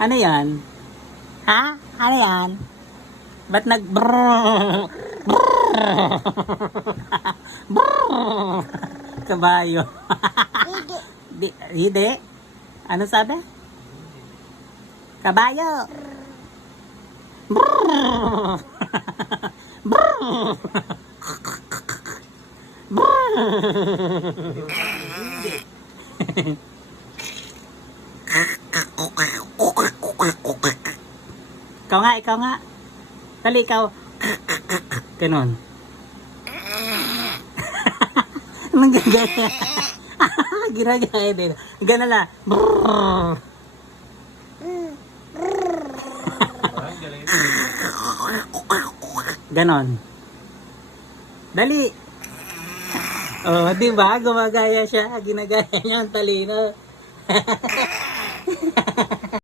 Ano yan? Ha? Ano yan? Ba't nag brrrr? Brrrr. Brrrr. Kabayo. Hindi. Ano sabi? Kabayo. Brrrr. Brrrr. Ikaw nga. Dali, ikaw. Ganon. Anong gagaya? Ginagaya din. Ganon na. Brrrr. Ganon. Dali. Oh, di ba? Gumagaya siya. Ginagaya niya ang talino.